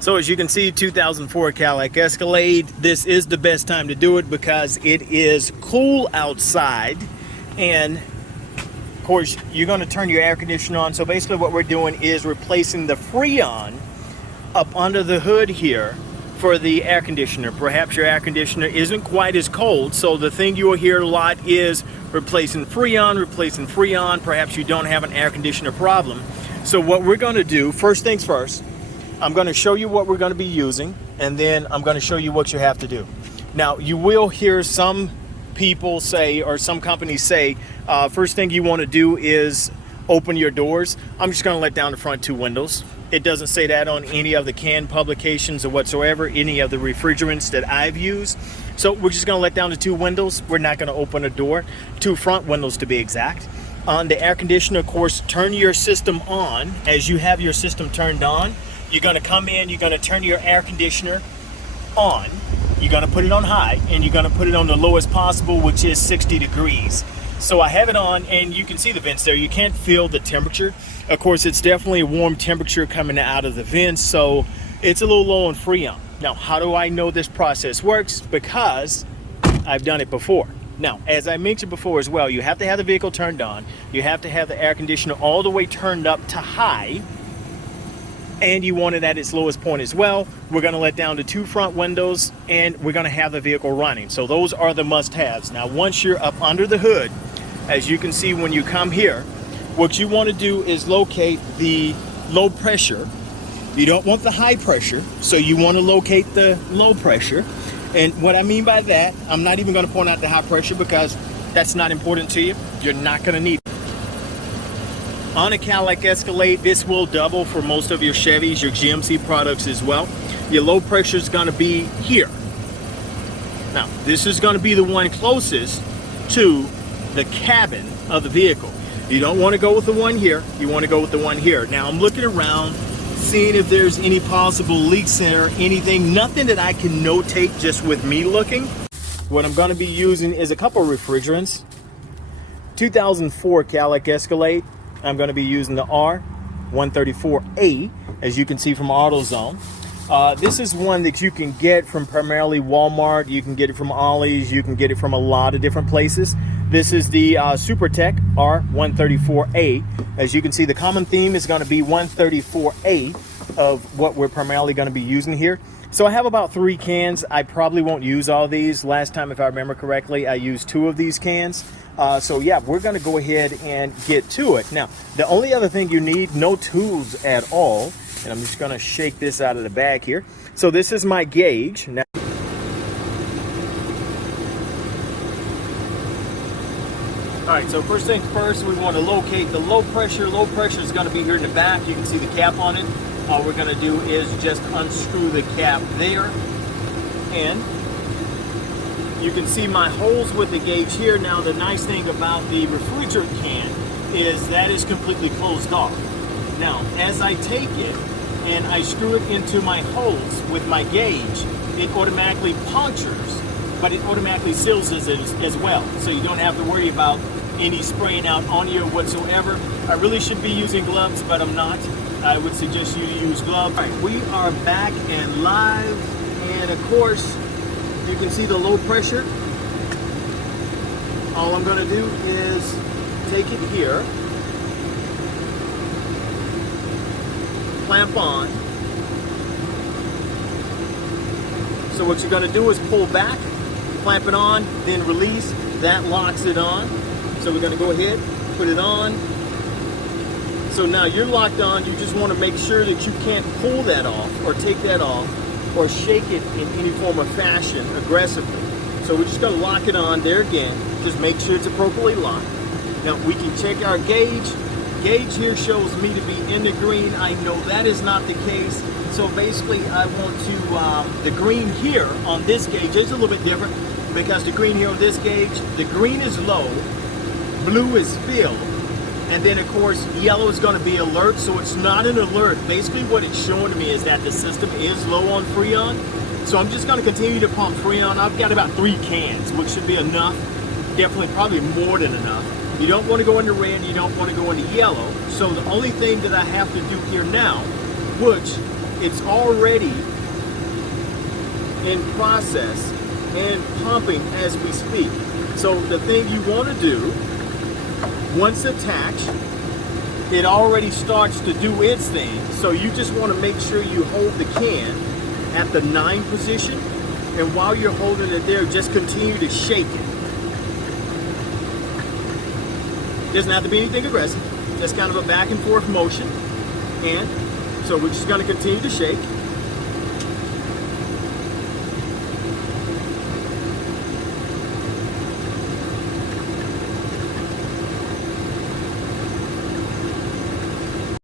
So as you can see, 2004 Cadillac Escalade, this is the best time to do it because it is cool outside, and of course you're going to turn your air conditioner on. So basically what we're doing is replacing the Freon up under the hood here for the air conditioner. Perhaps your air conditioner isn't quite as cold, so the thing you will hear a lot is replacing Freon. Perhaps you don't have an air conditioner problem. So what we're going to do, first things first, I'm going to show you what we're going to be using, and then I'm going to show you what you have to do. Now, you will hear some people say, or some companies say, first thing you want to do is open your doors. I'm just going to let down the front two windows. It doesn't say that on any of the canned publications or whatsoever, any of the refrigerants that I've used. So we're just going to let down the two windows. We're not going to open a door. Two front windows to be exact. On the air conditioner, of course, turn your system on. As you have your system turned on, you're going to come in, you're going to turn your air conditioner on. You're going to put it on high, and you're going to put it on the lowest possible, which is 60 degrees. So I have it on, and you can see the vents there. You can't feel the temperature. Of course, it's definitely a warm temperature coming out of the vents, so it's a little low on Freon. Now, how do I know this process works? Because I've done it before. Now, as I mentioned before as well, you have to have the vehicle turned on. You have to have the air conditioner all the way turned up to high, and you want it at its lowest point as well. We're going to let down the two front windows, and we're going to have the vehicle running. So those are the must-haves. Now, once you're up under the hood, as you can see when you come here, what you want to do is locate the low pressure. You don't want the high pressure, so you want to locate the low pressure. And what I mean by that, I'm not even going to point out the high pressure because that's not important to you. You're not going to need it. On a Cadillac Escalade, this will double for most of your Chevys, your GMC products as well. Your low pressure is going to be here. Now, this is going to be the one closest to the cabin of the vehicle. You don't want to go with the one here. You want to go with the one here. Now, I'm looking around, seeing if there's any possible leaks there, anything. Nothing that I can notate just with me looking. What I'm going to be using is a couple of refrigerants. 2004 Cadillac Escalade. I'm going to be using the R134A, as you can see from AutoZone. This is one that you can get from primarily Walmart. You can get it from Ollie's. You can get it from a lot of different places. This is the SuperTech R134A. As you can see, the common theme is going to be 134A of what we're primarily going to be using here. So I have about 3 cans. I probably won't use all these. Last time, if I remember correctly, I used 2 of these cans. So yeah, we're going to go ahead and get to it. Now, the only other thing you need, no tools at all. And I'm just going to shake this out of the bag here. So this is my gauge. Now, all right, so first things first, we want to locate the low pressure. Low pressure is going to be here in the back. You can see the cap on it. All we're going to do is just unscrew the cap there. And you can see my holes with the gauge here. Now, the nice thing about the refrigerant can is that is completely closed off. Now, as I take it and I screw it into my holes with my gauge, it automatically punctures, but it automatically seals as well. So you don't have to worry about any spraying out on you whatsoever. I really should be using gloves, but I'm not. I would suggest you to use gloves. All right, we are back and live, and of course, you can see the low pressure. All I'm going to do is take it here, clamp on. So what you're going to do is pull back, clamp it on, then release. That locks it on. So we're going to go ahead, put it on. So now you're locked on. You just want to make sure that you can't pull that off or take that off or shake it in any form of fashion aggressively. So we're just going to lock it on there again. Just make sure it's appropriately locked. Now we can check our gauge. Gauge here shows me to be in the green. I know that is not the case. So basically I want to, the green here on this gauge is a little bit different because the green here on this gauge, the green is low, blue is filled, and then of course yellow is going to be alert. So it's not an alert. Basically what it's showing to me is that the system is low on Freon. So I'm just going to continue to pump Freon. I've got about 3 cans, which should be enough. Definitely probably more than enough. You don't want to go into red, you don't want to go into yellow. So the only thing that I have to do here now, which it's already in process and pumping as we speak. So the thing you want to do, once attached, it already starts to do its thing. So you just want to make sure you hold the can at the 9 position, and while you're holding it there, just continue to shake it. Doesn't have to be anything aggressive, just kind of a back and forth motion. And so we're just going to continue to shake.